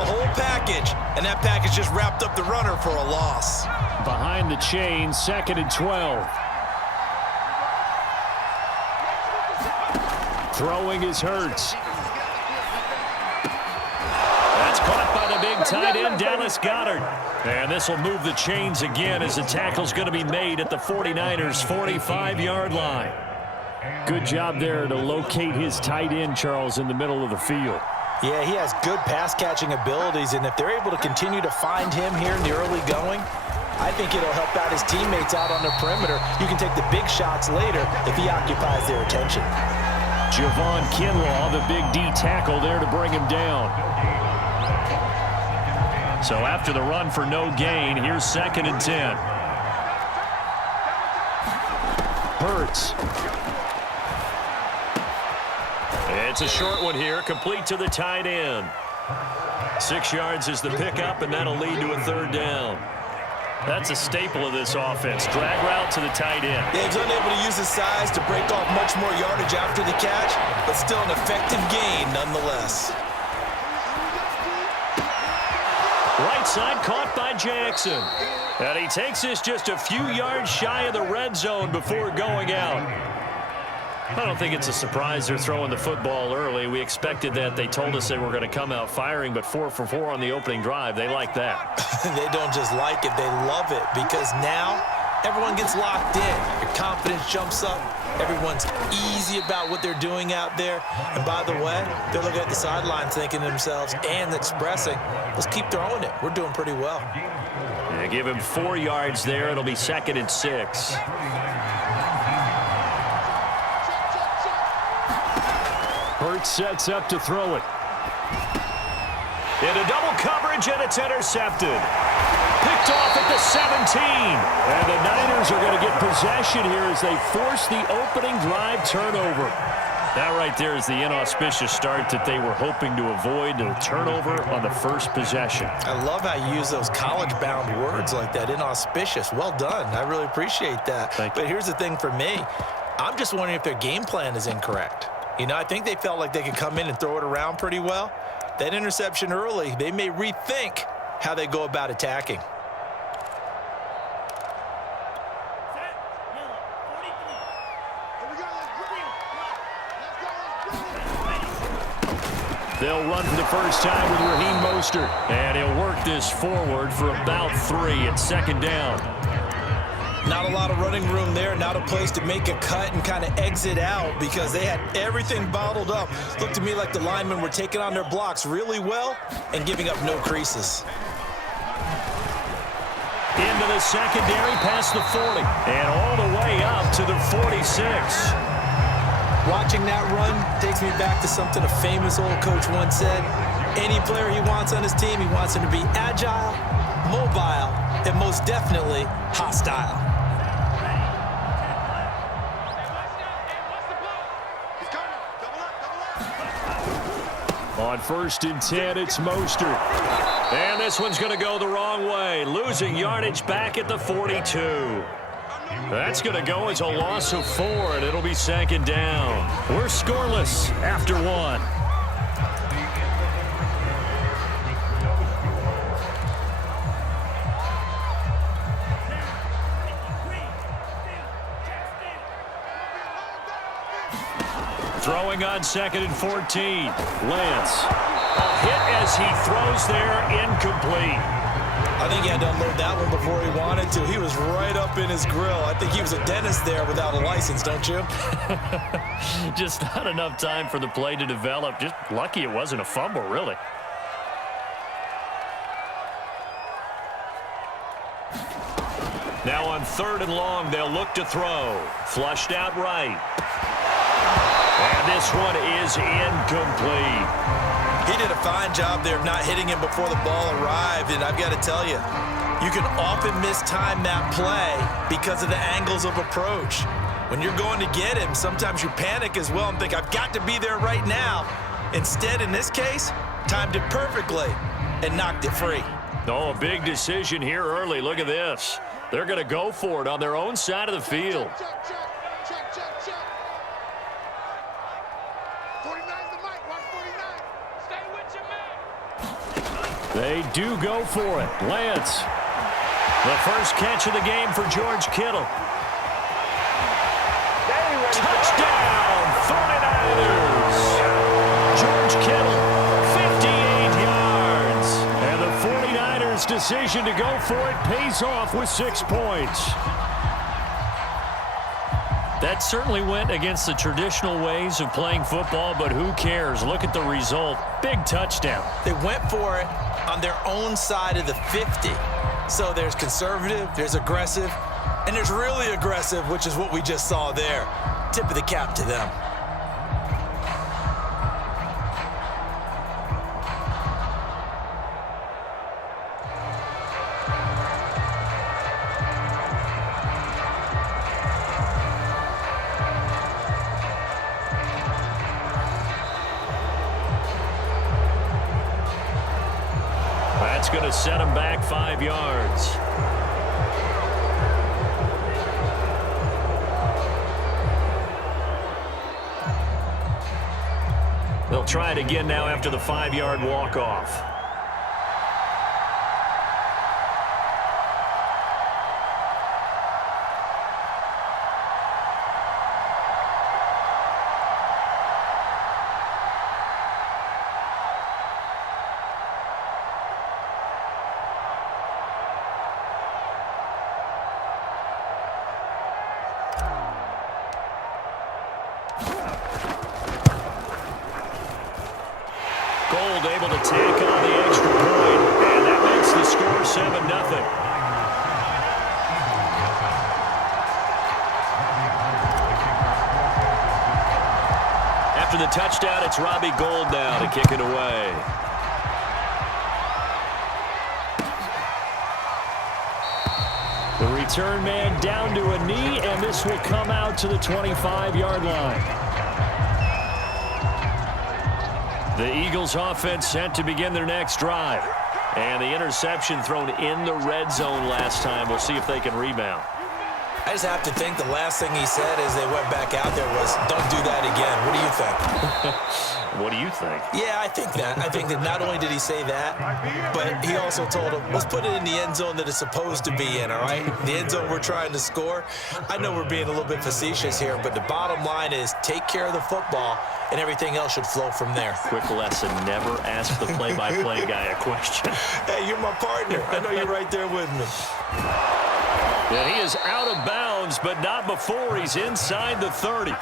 the whole package, and that package just wrapped up the runner for a loss. Behind the chain, 2nd and 12. Throwing is Hurts. That's caught by the big tight end, Dallas Goedert. And this will move the chains again as the tackle's going to be made at the 49ers' 45-yard line. Good job there to locate his tight end, Charles, in the middle of the field. Yeah, he has good pass-catching abilities, and if they're able to continue to find him here in the early going, I think it'll help out his teammates out on the perimeter. You can take the big shots later if he occupies their attention. Javon Kinlaw, the big D tackle there to bring him down. So after the run for no gain, here's 2nd and 10. Hurts. It's a short one here, complete to the tight end. 6 yards is the pickup, and that'll lead to a 3rd down. That's a staple of this offense. Drag route to the tight end. Yeah, he's unable to use his size to break off much more yardage after the catch, but still an effective gain nonetheless. Right side caught by Jackson. And he takes this just a few yards shy of the red zone before going out. I don't think it's a surprise they're throwing the football early. We expected that. They told us they were going to come out firing, but 4 for 4 on the opening drive. They like that. They don't just like it, they love it, because now everyone gets locked in. Your confidence jumps up. Everyone's easy about what they're doing out there. And by the way, they're looking at the sideline thinking to themselves and expressing, let's keep throwing it. We're doing pretty well. Yeah, give him 4 yards there. It'll be 2nd and 6. Hurts sets up to throw it. Into double coverage, and it's intercepted. Picked off at the 17. And the Niners are going to get possession here as they force the opening drive turnover. That right there is the inauspicious start that they were hoping to avoid, the turnover on the first possession. I love how you use those college-bound words like that, inauspicious. Well done. I really appreciate that. Thank you. But here's the thing for me. I'm just wondering if their game plan is incorrect. You know, I think they felt like they could come in and throw it around pretty well. That interception early, they may rethink how they go about attacking. They'll run for the first time with Raheem Mostert. And he'll work this forward for about 3 at 2nd down. Not a lot of running room there, not a place to make a cut and kind of exit out because they had everything bottled up. Looked to me like the linemen were taking on their blocks really well and giving up no creases. Into the secondary past the 40 and all the way up to the 46. Watching that run takes me back to something a famous old coach once said. Any player he wants on his team, he wants him to be agile, mobile, and most definitely hostile. On 1st and 10, it's Mostert. And this one's going to go the wrong way, losing yardage back at the 42. That's going to go as a loss of 4, and it'll be 2nd down. We're scoreless after 1. Throwing on 2nd and 14. Lance. A hit as he throws there, incomplete. I think he had to unload that one before he wanted to. He was right up in his grill. I think he was a dentist there without a license, don't you? Just not enough time for the play to develop. Just lucky it wasn't a fumble, really. Now on 3rd and long, they'll look to throw. Flushed out right. And this one is incomplete. He did a fine job there of not hitting him before the ball arrived, and I've got to tell you, you can often mistime that play because of the angles of approach. When you're going to get him, sometimes you panic as well and think, I've got to be there right now. Instead, in this case, timed it perfectly and knocked it free. Oh, a big decision here early. Look at this. They're going to go for it on their own side of the field. Check. 49's the mic. Watch 49. Stay with your man. They do go for it. Lance. The first catch of the game for George Kittle. Touchdown, 49ers. George Kittle, 58 yards. And the 49ers' decision to go for it pays off with 6 points. That certainly went against the traditional ways of playing football, but who cares? Look at the result. Big touchdown. They went for it on their own side of the 50. So there's conservative, there's aggressive, and there's really aggressive, which is what we just saw there. Tip of the cap to them. That's going to set him back 5 yards. They'll try it again now after the 5-yard walk-off. Gold able to tack on the extra point, and that makes the score 7-0. After the touchdown, it's Robbie Gould now to kick it away. The return man down to a knee, and this will come out to the 25-yard line. The Eagles offense set to begin their next drive. And the interception thrown in the red zone last time. We'll see if they can rebound. I just have to think the last thing he said as they went back out there was, don't do that again. What do you think? What do you think? Yeah, I think that. I think that not only did he say that, but he also told him, let's put it in the end zone that it's supposed to be in, all right? The end zone we're trying to score. I know we're being a little bit facetious here, but the bottom line is take care of the football, and everything else should flow from there. Quick lesson, never ask the play-by-play guy a question. Hey, you're my partner. I know you're right there with me. And he is out of bounds, but not before he's inside the 30.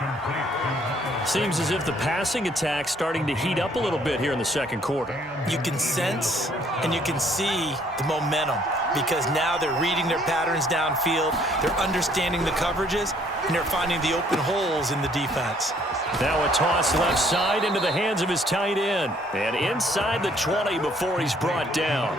Seems as if the passing attack's starting to heat up a little bit here in the second quarter. You can sense and you can see the momentum because now they're reading their patterns downfield, they're understanding the coverages, and they're finding the open holes in the defense. Now a toss left side into the hands of his tight end. And inside the 20 before he's brought down.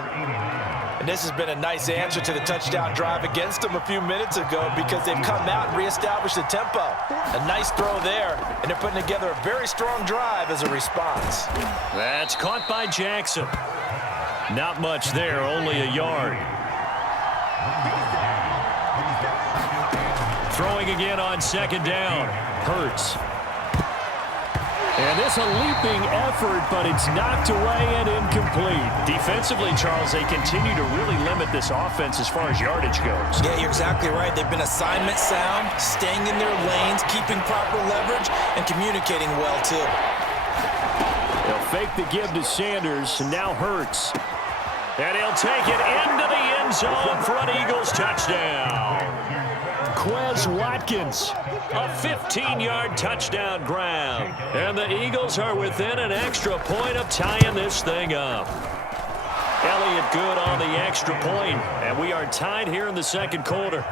And this has been a nice answer to the touchdown drive against them a few minutes ago because they've come out and reestablished the tempo. A nice throw there, and they're putting together a very strong drive as a response. That's caught by Jackson. Not much there, only a yard. Throwing again on second down. Hurts. And this a leaping effort, but it's knocked away and incomplete. Defensively, Charles, they continue to really limit this offense as far as yardage goes. Yeah, you're exactly right. They've been assignment sound, staying in their lanes, keeping proper leverage, and communicating well, too. They'll fake the give to Sanders, and now Hurts. And he'll take it into the end zone for an Eagles touchdown. Quez Watkins, a 15-yard touchdown grab. And the Eagles are within an extra point of tying this thing up. Elliott good on the extra point, and we are tied here in the second quarter.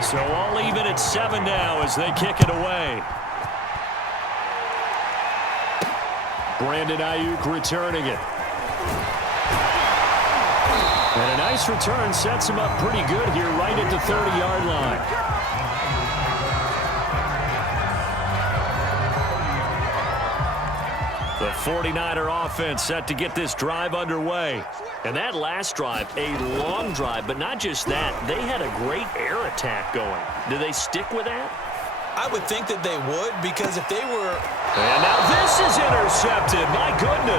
So all even at 7 now as they kick it away. Brandon Ayuk returning it. And a nice return sets him up pretty good here right at the 30-yard line. The 49er offense set to get this drive underway. And that last drive, a long drive, but not just that. They had a great air attack going. Do they stick with that? I would think that they would because if they were... And now this is intercepted. My goodness.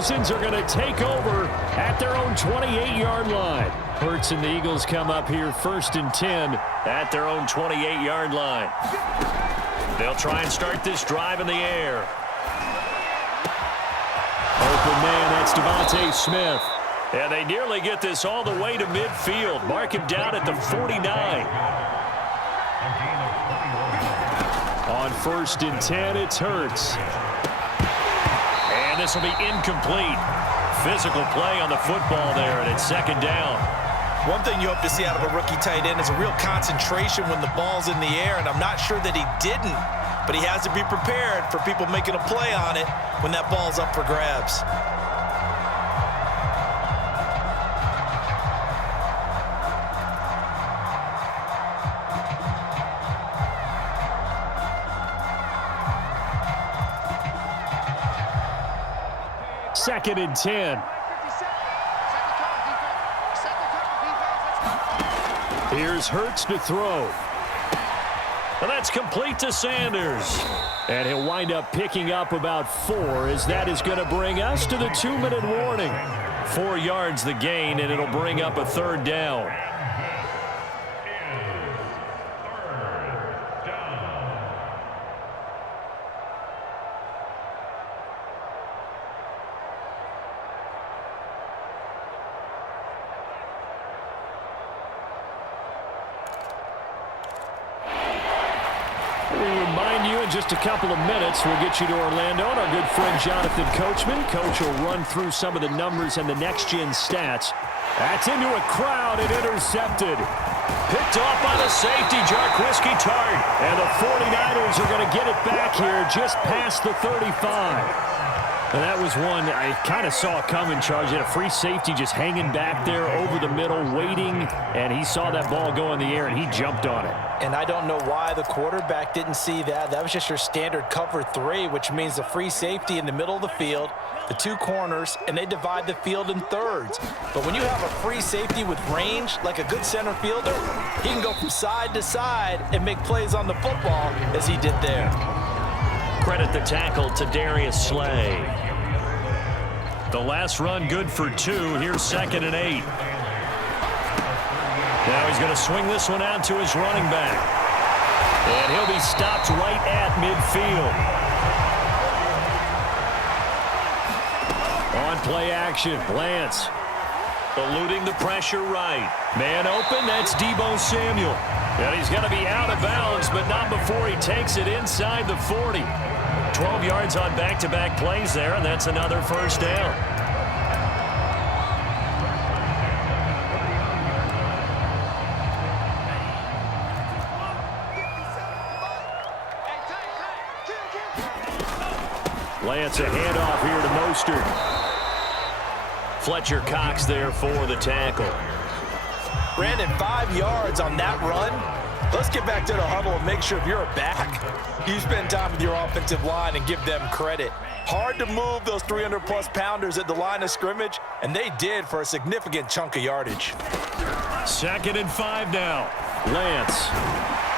thousands are going to take over at their own 28-yard line. Hurts and the Eagles come up here 1st and 10 at their own 28-yard line. They'll try and start this drive in the air. Open man, that's Devontae Smith. And they nearly get this all the way to midfield. Mark him down at the 49. On 1st and 10, it's Hurts. And this will be incomplete. Physical play on the football there, and it's 2nd down. One thing you hope to see out of a rookie tight end is a real concentration when the ball's in the air, and I'm not sure that he didn't, but he has to be prepared for people making a play on it when that ball's up for grabs. Second and 10. Here's Hurts to throw. And that's complete to Sanders. And he'll wind up picking up about 4, as that is going to bring us to the 2-minute warning. 4 yards the gain, and it'll bring up a 3rd down. Just a couple of minutes, we'll get you to Orlando and our good friend Jonathan Coachman. Coach will run through some of the numbers and the next-gen stats. That's into a crowd and intercepted. Picked off by the safety, Jarquiski Tart. And the 49ers are going to get it back here just past the 35. And that was one I kind of saw coming, Charge. He had a free safety just hanging back there over the middle, waiting, and he saw that ball go in the air, and he jumped on it. And I don't know why the quarterback didn't see that. That was just your standard cover 3, which means the free safety in the middle of the field, the 2 corners, and they divide the field in thirds. But when you have a free safety with range, like a good center fielder, he can go from side to side and make plays on the football as he did there. Credit the tackle to Darius Slay. The last run good for 2. Here's 2nd and 8. Now he's going to swing this one out to his running back. And he'll be stopped right at midfield. On play action, Lance eluding the pressure right. Man open, that's Deebo Samuel. And he's going to be out of bounds, but not before he takes it inside the 40. 12 yards on back-to-back plays there, and that's another 1st down. Lance, a handoff here to Mostert. Fletcher Cox there for the tackle. Brandon, 5 yards on that run. Let's get back to the huddle and make sure if you're a back, you spend time with your offensive line and give them credit. Hard to move those 300-plus pounders at the line of scrimmage, and they did for a significant chunk of yardage. 2nd and 5 now. Lance.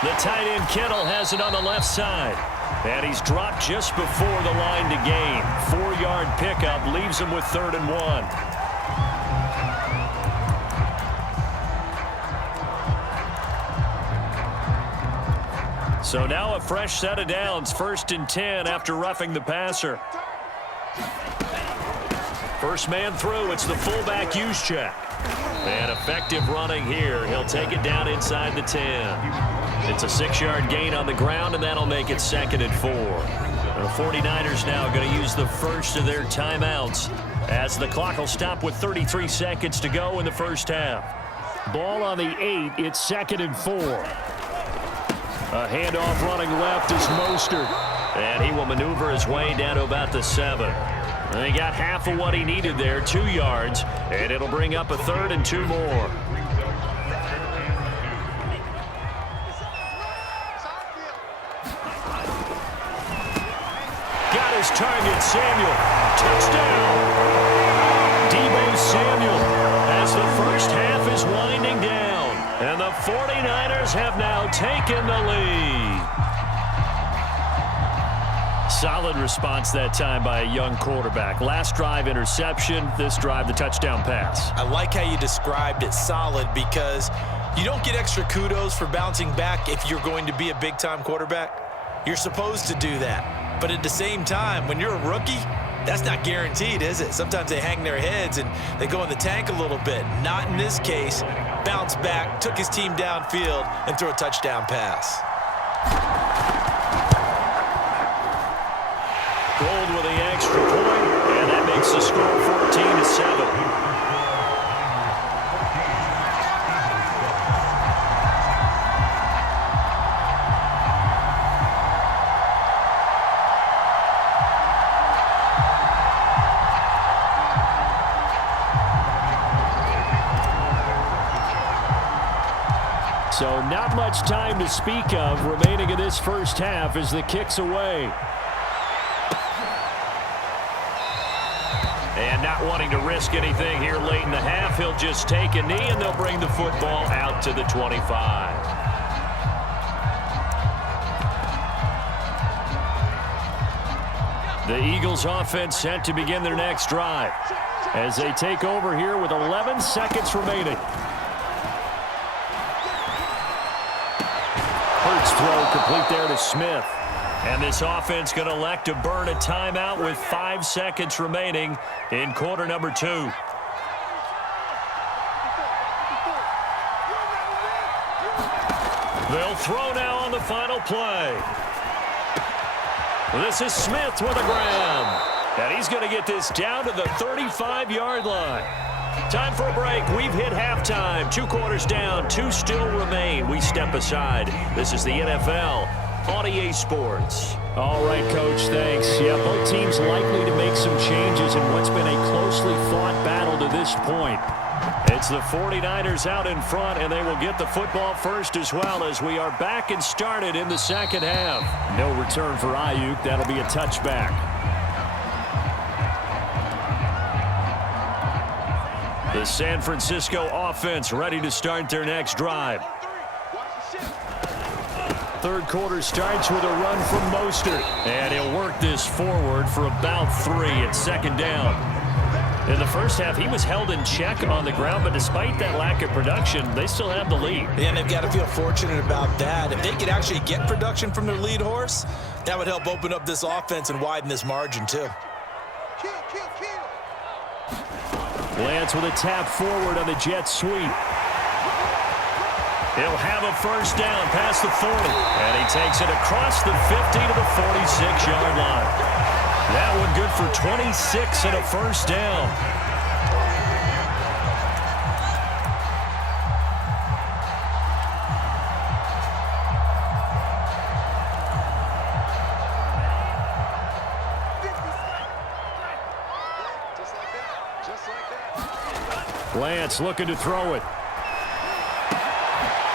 The tight end Kittle has it on the left side. And he's dropped just before the line to gain. 4-yard pickup leaves him with 3rd and 1. So now a fresh set of downs, 1st and 10 after roughing the passer. First man through, it's the fullback Juszczyk. And effective running here. He'll take it down inside the 10. It's a 6-yard gain on the ground, and that'll make it 2nd and 4. The 49ers now going to use the first of their timeouts as the clock will stop with 33 seconds to go in the first half. Ball on the 8, it's 2nd and 4. A handoff running left is Mostert. And he will maneuver his way down to about the 7. And he got half of what he needed there, 2 yards. And it'll bring up a 3rd and 2 more. Got his target, Samuel. Touchdown! Deebo Samuel as the first half is winding down. And the 49ers have now taken the lead. Solid response that time by a young quarterback. Last drive, interception. This drive, the touchdown pass. I like how you described it, solid, because you don't get extra kudos for bouncing back if you're going to be a big-time quarterback. You're supposed to do that. But at the same time, when you're a rookie, that's not guaranteed, is it? Sometimes they hang their heads and they go in the tank a little bit. Not in this case. Bounced back, took his team downfield, and threw a touchdown pass. Gold with the extra point, and that makes the score 14-7. So not much time to speak of remaining in this first half as the kick's away. And not wanting to risk anything here late in the half, he'll just take a knee and they'll bring the football out to the 25. The Eagles offense set to begin their next drive as they take over here with 11 seconds remaining. Throw complete there to Smith. And this offense going to elect to burn a timeout with 5 seconds remaining in quarter number 2. They'll throw now on the final play. This is Smith with a grab. And he's going to get this down to the 35-yard line. Time for a break. We've hit halftime. 2 quarters down. 2 still remain. We step aside. This is the NFL on EA Sports. All right, Coach, thanks. Yeah, both teams likely to make some changes in what's been a closely fought battle to this point. It's the 49ers out in front, and they will get the football first as well as we are back and started in the second half. No return for Ayuk. That'll be a touchback. The San Francisco offense ready to start their next drive. Third quarter starts with a run from Mostert. And he'll work this forward for about 3 at second down. In the first half, he was held in check on the ground, but despite that lack of production, they still have the lead. And they've got to feel fortunate about that. If they could actually get production from their lead horse, that would help open up this offense and widen this margin too. Lance with a tap forward on the jet sweep. He'll have a first down past the 40. And he takes it across the 50 to the 46-yard line. That one good for 26 and a first down. Lance looking to throw it.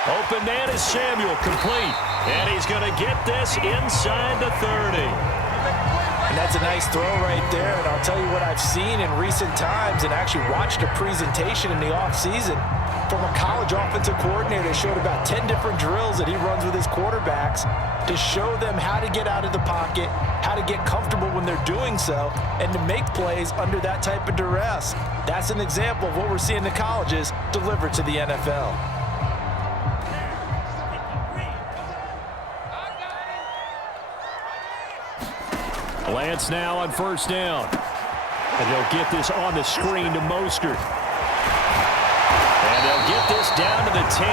Open man is Samuel, complete. And he's going to get this inside the 30. And that's a nice throw right there. And I'll tell you what I've seen in recent times and actually watched a presentation in the offseason from a college offensive coordinator that showed about 10 different drills that he runs with his quarterbacks to show them how to get out of the pocket, how to get comfortable when they're doing so, and to make plays under that type of duress. That's an example of what we're seeing in the colleges delivered to the NFL. Lance now on first down. And they'll get this on the screen to Mostert. And they'll get this down to the 10.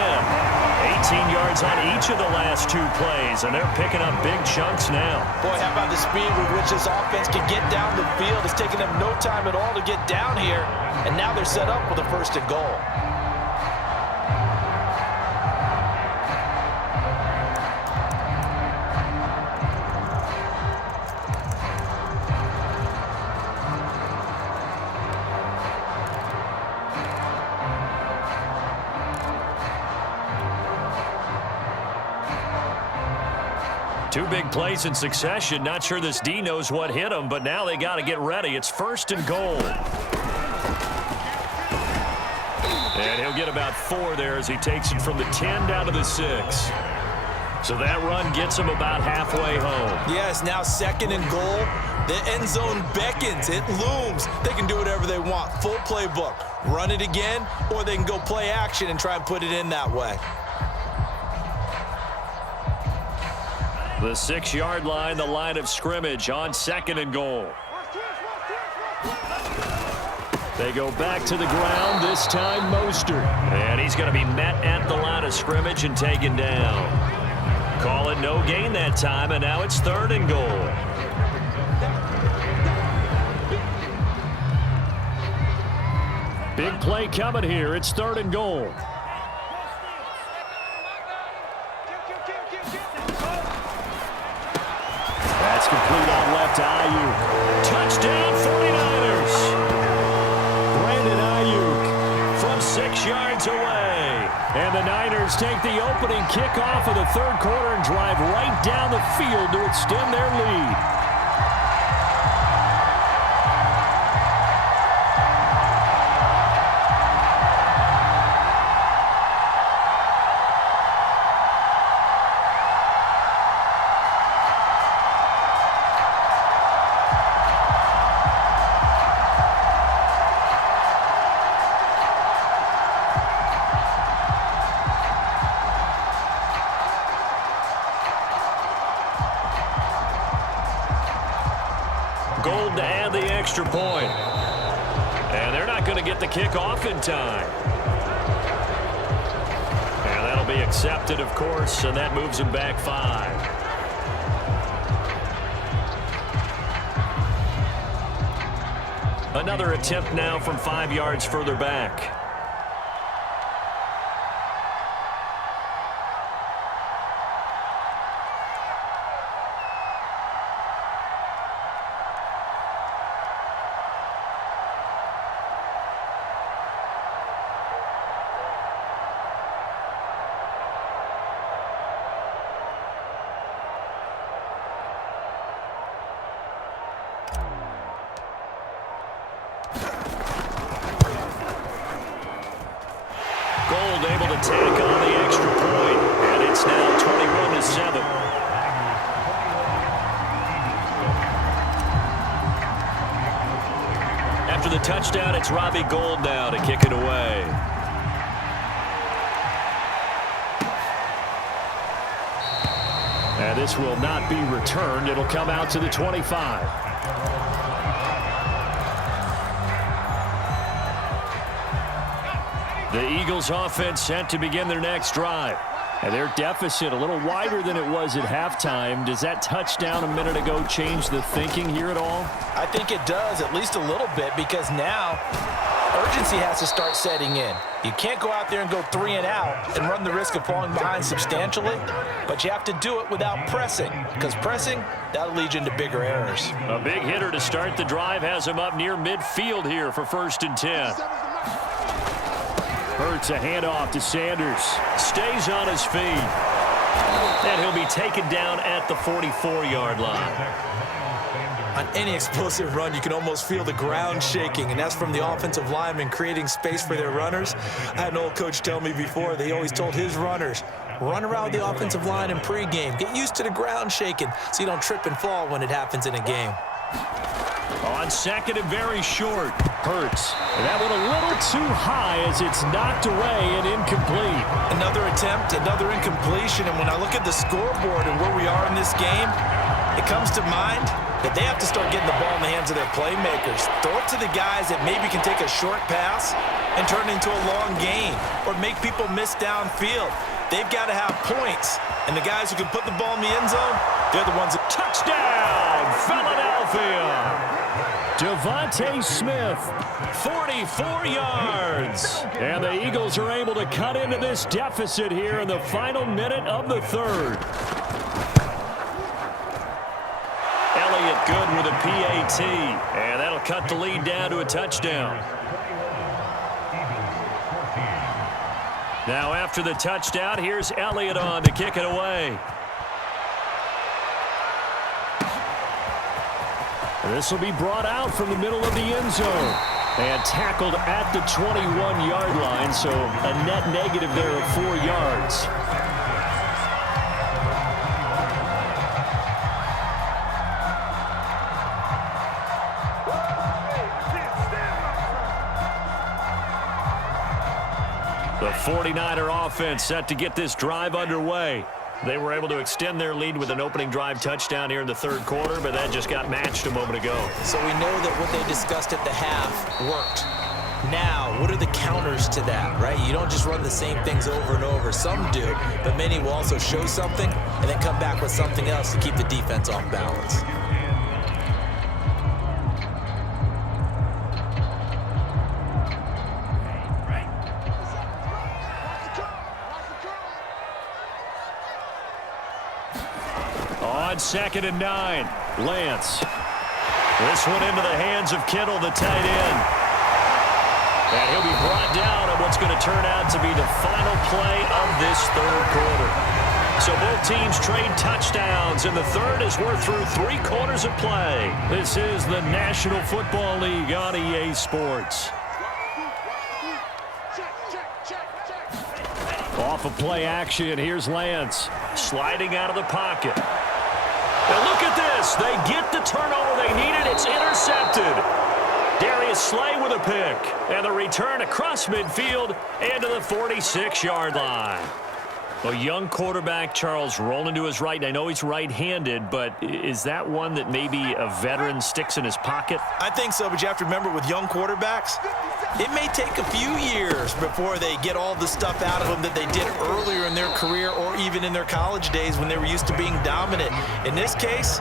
18 yards on each of the last 2 plays, and they're picking up big chunks now. Boy, how about the speed with which this offense can get down the field? It's taken them no time at all to get down here, and now they're set up with a first and goal. Two big plays in succession. Not sure this D knows what hit him, but now they got to get ready. It's first and goal. And he'll get about 4 there as he takes it from the 10 down to the 6. So that run gets them about halfway home. Yes, now 2nd and goal. The end zone beckons. It looms. They can do whatever they want. Full playbook. Run it again, or they can go play action and try and put it in that way. The 6-yard line, the line of scrimmage on 2nd and goal. They go back to the ground, this time Mostert. And he's going to be met at the line of scrimmage and taken down. Call it no gain that time, and now it's 3rd and goal. Big play coming here. It's 3rd and goal. That's complete on left to Ayuk. Touchdown 49ers. Brandon Ayuk from 6 yards away. And the Niners take the opening kickoff of the 3rd quarter and drive right down the field to extend their lead. Gold to add the extra point. And they're not going to get the kickoff in time. And that'll be accepted, of course, and that moves them back 5. Another attempt now from 5 yards further back. Gold able to tack on the extra point, and it's now 21-7. After the touchdown, it's Robbie Gould now to kick it away. And this will not be returned. It'll come out to the 25. The Eagles offense set to begin their next drive. And their deficit a little wider than it was at halftime. Does that touchdown a minute ago change the thinking here at all? I think it does, at least a little bit, because now urgency has to start setting in. You can't go out there and go 3 and out and run the risk of falling behind substantially, but you have to do it without pressing, because pressing, that'll lead you into bigger errors. A big hitter to start the drive has him up near midfield here for 1st and 10. Hurts a handoff to Sanders. Stays on his feet. And he'll be taken down at the 44-yard line. On any explosive run, you can almost feel the ground shaking, and that's from the offensive linemen creating space for their runners. I had an old coach tell me before, they always told his runners, run around the offensive line in pregame. Get used to the ground shaking so you don't trip and fall when it happens in a game. On 2nd and very short. Hurts. And that one a little too high as it's knocked away and incomplete. Another attempt, another incompletion, and when I look at the scoreboard and where we are in this game, it comes to mind that they have to start getting the ball in the hands of their playmakers. Throw it to the guys that maybe can take a short pass and turn it into a long gain or make people miss downfield. They've got to have points, and the guys who can put the ball in the end zone, they're the ones that... Touchdown, Philadelphia! Devontae Smith, 44 yards. And the Eagles are able to cut into this deficit here in the final minute of the 3rd. Elliott good with a PAT. And that'll cut the lead down to a touchdown. Now after the touchdown, here's Elliott on to kick it away. This will be brought out from the middle of the end zone and tackled at the 21-yard line, so a net negative there of 4 yards. 49er offense set to get this drive underway. They were able to extend their lead with an opening drive touchdown here in the third quarter, but that just got matched a moment ago. So we know that what they discussed at the half worked. Now, what are the counters to that, right? You don't just run the same things over and over. Some do, but many will also show something and then come back with something else to keep the defense off balance. On 2nd and 9, Lance. This one into the hands of Kittle, the tight end. And he'll be brought down on what's going to turn out to be the final play of this third quarter. So both teams trade touchdowns, and the third as we're through 3 quarters of play. This is the National Football League on EA Sports. Off of play action, here's Lance. Sliding out of the pocket. And look at this. They get the turnover they needed. It's intercepted. Darius Slay with a pick. And the return across midfield and to the 46-yard line. A young quarterback, Charles, rolling to his right. I know he's right-handed, but is that one that maybe a veteran sticks in his pocket? I think so, but you have to remember with young quarterbacks, it may take a few years before they get all the stuff out of them that they did earlier in their career or even in their college days when they were used to being dominant. In this case,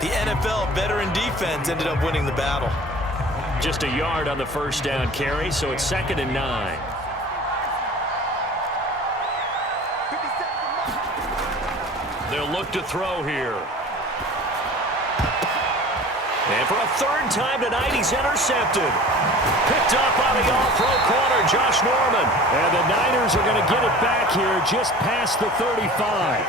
the NFL veteran defense ended up winning the battle. Just a yard on the first down carry, so it's 2nd and 9. They'll look to throw here. And for a third time tonight, he's intercepted. Picked up on the all-pro corner, Josh Norman. And the Niners are going to get it back here just past the 35.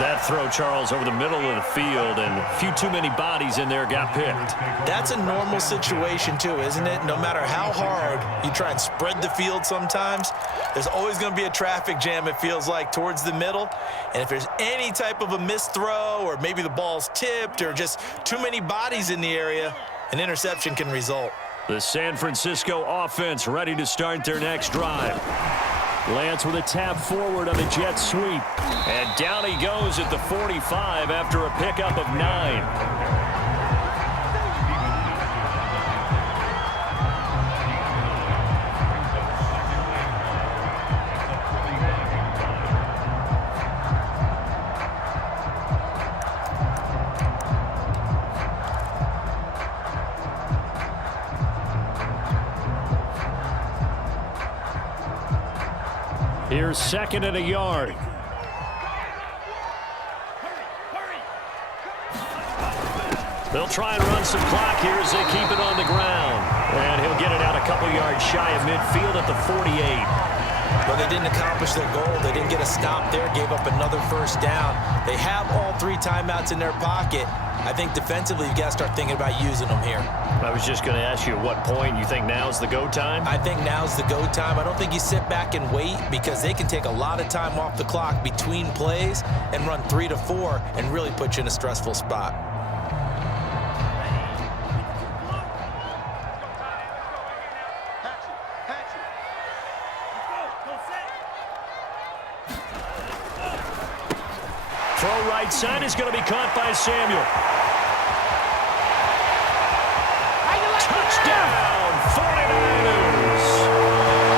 That throw, Charles, over the middle of the field, and a few too many bodies in there got picked. That's a normal situation, too, isn't it? No matter how hard you try and spread the field sometimes, there's always going to be a traffic jam, it feels like, towards the middle. And if there's any type of a missed throw or maybe the ball's tipped or just too many bodies in the area, an interception can result. The San Francisco offense ready to start their next drive. Lance with a tap forward on the jet sweep. And down he goes at the 45 after a pickup of 9. Here's 2nd and a yard. They'll try and run some clock here as they keep it on the ground. And he'll get it out a couple yards shy of midfield at the 48. But they didn't accomplish their goal. They didn't get a stop there, gave up another first down. They have all 3 timeouts in their pocket. I think defensively you've got to start thinking about using them here. I was just going to ask you at what point you think now's the go time? I think now's the go time. I don't think you sit back and wait because they can take a lot of time off the clock between plays and run 3 to 4 and really put you in a stressful spot. Throw right side is going to be caught by Samuel. Touchdown, 49ers.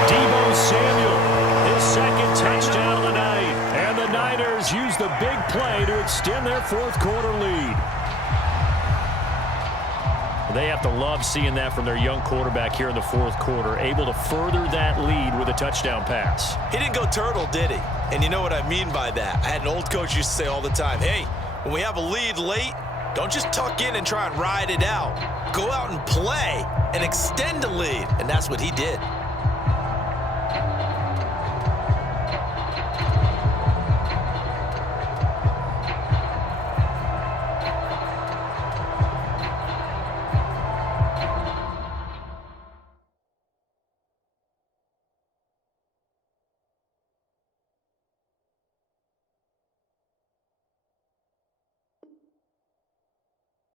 Deebo Samuel, his 2nd touchdown of the night. And the Niners use the big play to extend their 4th quarter lead. They have to love seeing that from their young quarterback here in the 4th quarter, able to further that lead with a touchdown pass. He didn't go turtle, did he? And you know what I mean by that. I had an old coach used to say all the time, hey, when we have a lead late, don't just tuck in and try and ride it out. Go out and play and extend the lead. And that's what he did.